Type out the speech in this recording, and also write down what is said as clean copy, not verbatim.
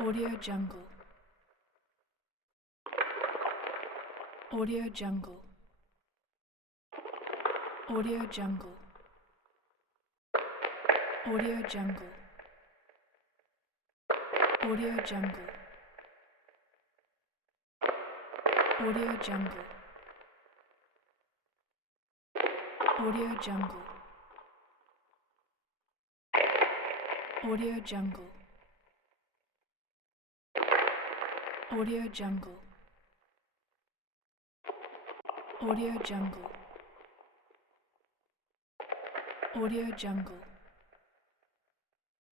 Audio Jungle. Audio Jungle. Audio Jungle. Audio Jungle. Audio Jungle. Audio Jungle. Audio Jungle. Audio Jungle. Audio Jungle. Audio Jungle. Audio Jungle.